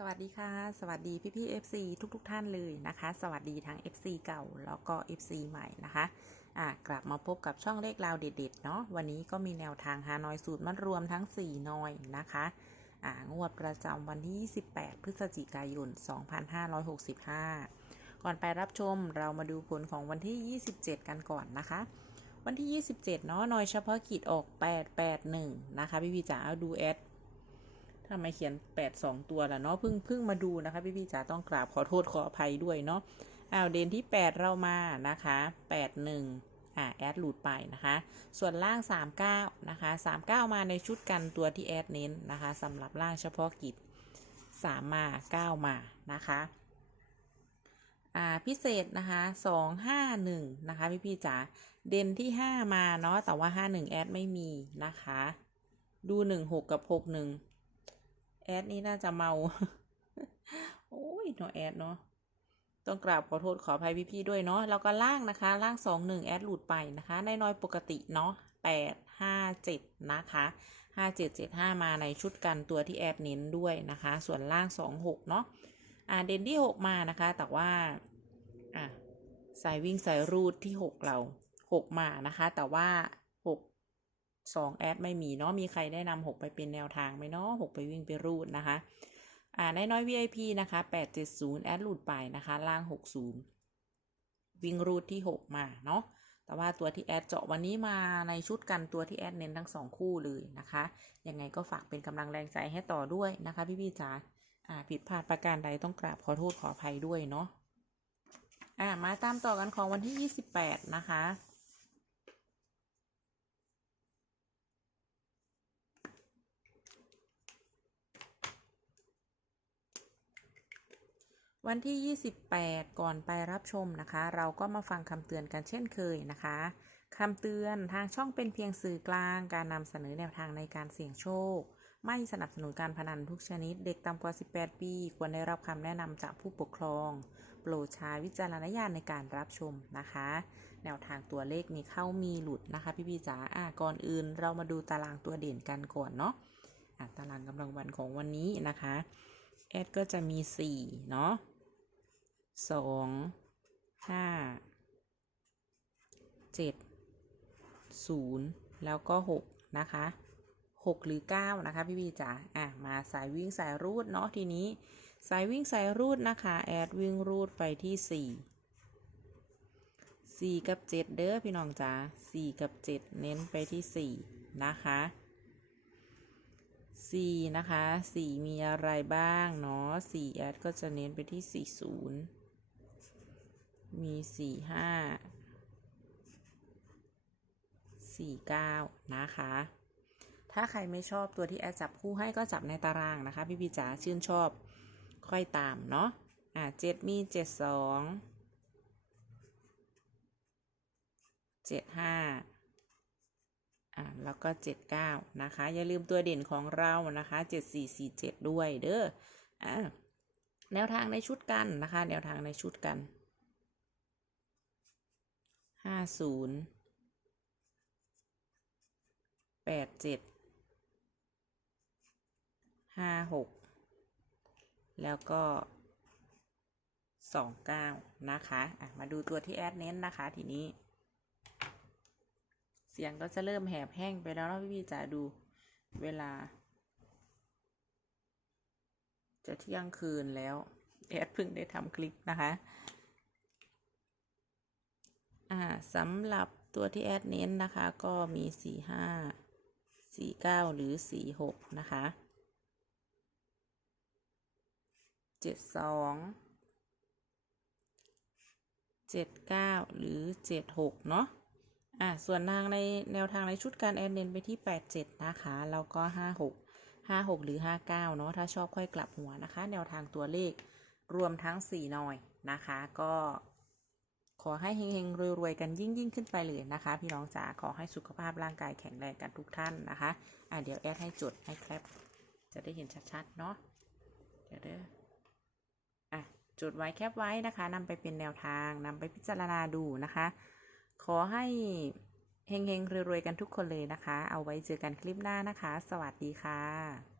สวัสดีค่ะ สวัสดีพี่พี่ๆ FC ทุกๆทท่านเลยนะคะ สวัสดีทั้ง FC เก่าแล้วก็ FC ใหม่นะคะอะกลับมาพบกับช่องเลขราวเด็ดๆเนาะวันนี้ก็มีแนวทางหานอยสูตรมัดรวมทั้ง 4 นอยนะคะอ่างวดประจำวันที่ 28 พฤศจิกายน 2565 ก่อนไปรับชมเรามาดูผลของวันที่ 27 กันก่อนนะคะ วันที่ 27 เนาะนอยเฉพาะกิจออก 881 นะคะพี่พี่จ๋าเอาดูแอด ทำไมเขียนแปดสองตัวล่ะเนาะเพิ่งเพิ่งมาดูนะคะ พี่พี่จ๋าต้องกราบขอโทษขออภัยด้วยเนาะอ้าวเดนที่แปดเรามานะคะแปดหนึ่งอ่าแอดหลุดไปนะคะ ส่วนล่างสามเก้านะคะสามเก้ามาในชุดกันตัวที่แอดเน้นนะคะสำหรับล่างเฉพาะกิจสามมาเก้ามานะคะอ่าพิเศษนะคะสองห้าหนึ่งนะคะพี่พี่จ๋าเดนที่ห้ามาเนาะแต่ว่าห้าหนึ่งแอดไม่มีนะคะ ดูหนึ่งหกกับหกหนึ่ง แอดนี่น่าจะเมา โอ้ยเนาะแอดเนาะ ต้องกราบขอโทษขออภัยพี่ๆด้วยเนาะ แล้วก็ล่างนะคะ ล่างสองหนึ่งแอดหลุดไปนะคะ ในน้อยปกติเนาะแปดห้าเจ็ดนะคะห้าเจ็ดเจ็ดห้ามาในชุดกันตัวที่แอดเน้นด้วยนะคะ ส่วนล่างสองหกเนาะ อ่าเดนที่หกมานะคะ แต่ว่า อะสายวิ่งสายรูดที่หกเราหกมานะคะ แต่ว่าหก สองแอดไม่มีเนาะมีใครได้นำหกไปเป็นแนวทางไหมเนาะหกไปวิ่งไปรูดนะคะอ่าในน้อย VIP นะคะแปดเจ็ดศูนย์แอดรูดไปนะคะ ล่างหกศูนย์วิ่งรูดที่หกมาเนาะแต่ว่าตัวที่แอดเจาะวันนี้มาในชุดกันตัวที่แอดเน้นทั้งสองคู่เลยนะคะยังไงก็ฝากเป็นกำลังแรงใจให้ต่อด้วยนะคะพี่พี่จ๋าอ่าผิดพลาดประการใดต้องกราบขอโทษขออภัยด้วยเนาะอ่ามาตามต่อกันของวันที่ 28 นะคะ วันที่ 28 ก่อนไปรับชมนะคะ เราก็มาฟังคำเตือนกันเช่นเคยนะคะคำเตือนทางช่องเป็นเพียงสื่อกลาง การนำเสนอแนวทางในการเสี่ยงโชค ไม่สนับสนุนการพนันทุกชนิด เด็กต่ำกว่า 18 ปี ควรได้รับคำแนะนำจากผู้ปกครอง โปรดใช้วิจารณญาณในการรับชมนะคะ แนวทางตัวเลขมีเข้ามีหลุดนะคะ พี่พี่จ๋าอะก่อนอื่น เรามาดูตารางตัวเด่นกันก่อนเนาะอะตารางกำลังวันของวันนี้นะคะแอดก็จะมี 4 เนาะ สองห้าเจ็ดศูนย์แล้วก็หกนะคะหกหรือเก้านะคะพี่พี่จ๋าอะมาสายวิ่งสายรูดเนาะทีนี้สายวิ่งสายรูดนะคะ แอดวิ่งรูดไปที่สี่สี่กับเจ็ดเด้อพี่น้องจ๋าสี่กับเจ็ดเน้นไปที่สี่นะคะสี่นะคะสี่มีอะไรบ้างเนาะสี่แอดก็จะเน้นไปที่สี่ศูนย์ มีสี่ห้าสี่เก้านะคะ ถ้าใครไม่ชอบตัวที่แอดจับคู่ให้ก็จับในตารางนะคะ พี่พี่จ๋าชื่นชอบค่อยตามเนาะ อะเจ็ดมีเจ็ดสองเจ็ดห้าอะแล้วก็เจ็ดเก้านะคะ อย่าลืมตัวเด่นของเรานะคะเจ็ดสี่สี่เจ็ดด้วยเด้อ อะแนวทางในชุดกันนะคะ แนวทางในชุดกัน ศูนย์แปดเจ็ดห้าหกแล้วก็สองเก้านะคะะมาดูตัวที่แอดเน้นนะคะทีนี้ เสียงก็จะเริ่มแหบแห้งไปแล้วนะพี่พี่จ๋าดูเวลา จะเที่ยงคืนแล้ว แอดเพิ่งได้ทำคลิปนะคะ สำหรับตัวที่แอดเน้นนะคะ ก็มีสี่ห้าสี่เก้าหรือสี่หกนะคะเจ็ดสองเจ็ดเก้าหรือเจ็ดหกเนาะอ่าส่วนทางในแนวทางในชุดการแอดเน้นไปที่แปดเจ็ดนะคะแล้วก็ห้าหกห้าหกหรือห้าเก้าเนาะถ้าชอบค่อยกลับหัวนะคะ แนวทางตัวเลขรวมทั้งสี่หน่อยนะคะ ก็ ขอให้เฮงๆรวยๆกันยิ่งยิ่งขึ้นไปเลยนะคะ พี่น้องจ๋าขอให้สุขภาพร่างกายแข็งแรงกันทุกท่านนะคะอะเดี๋ยวแอดให้จดให้แคปจะได้เห็นชัดๆเนาะเดี๋ยวเด้ออะจดไว้แคปไว้นะคะนำไปเป็นแนวทางนำไปพิจารณาดูนะคะ ขอให้เฮงๆรวยๆกันทุกคนเลยนะคะ เอาไว้เจอกันคลิปหน้านะคะ สวัสดีค่ะ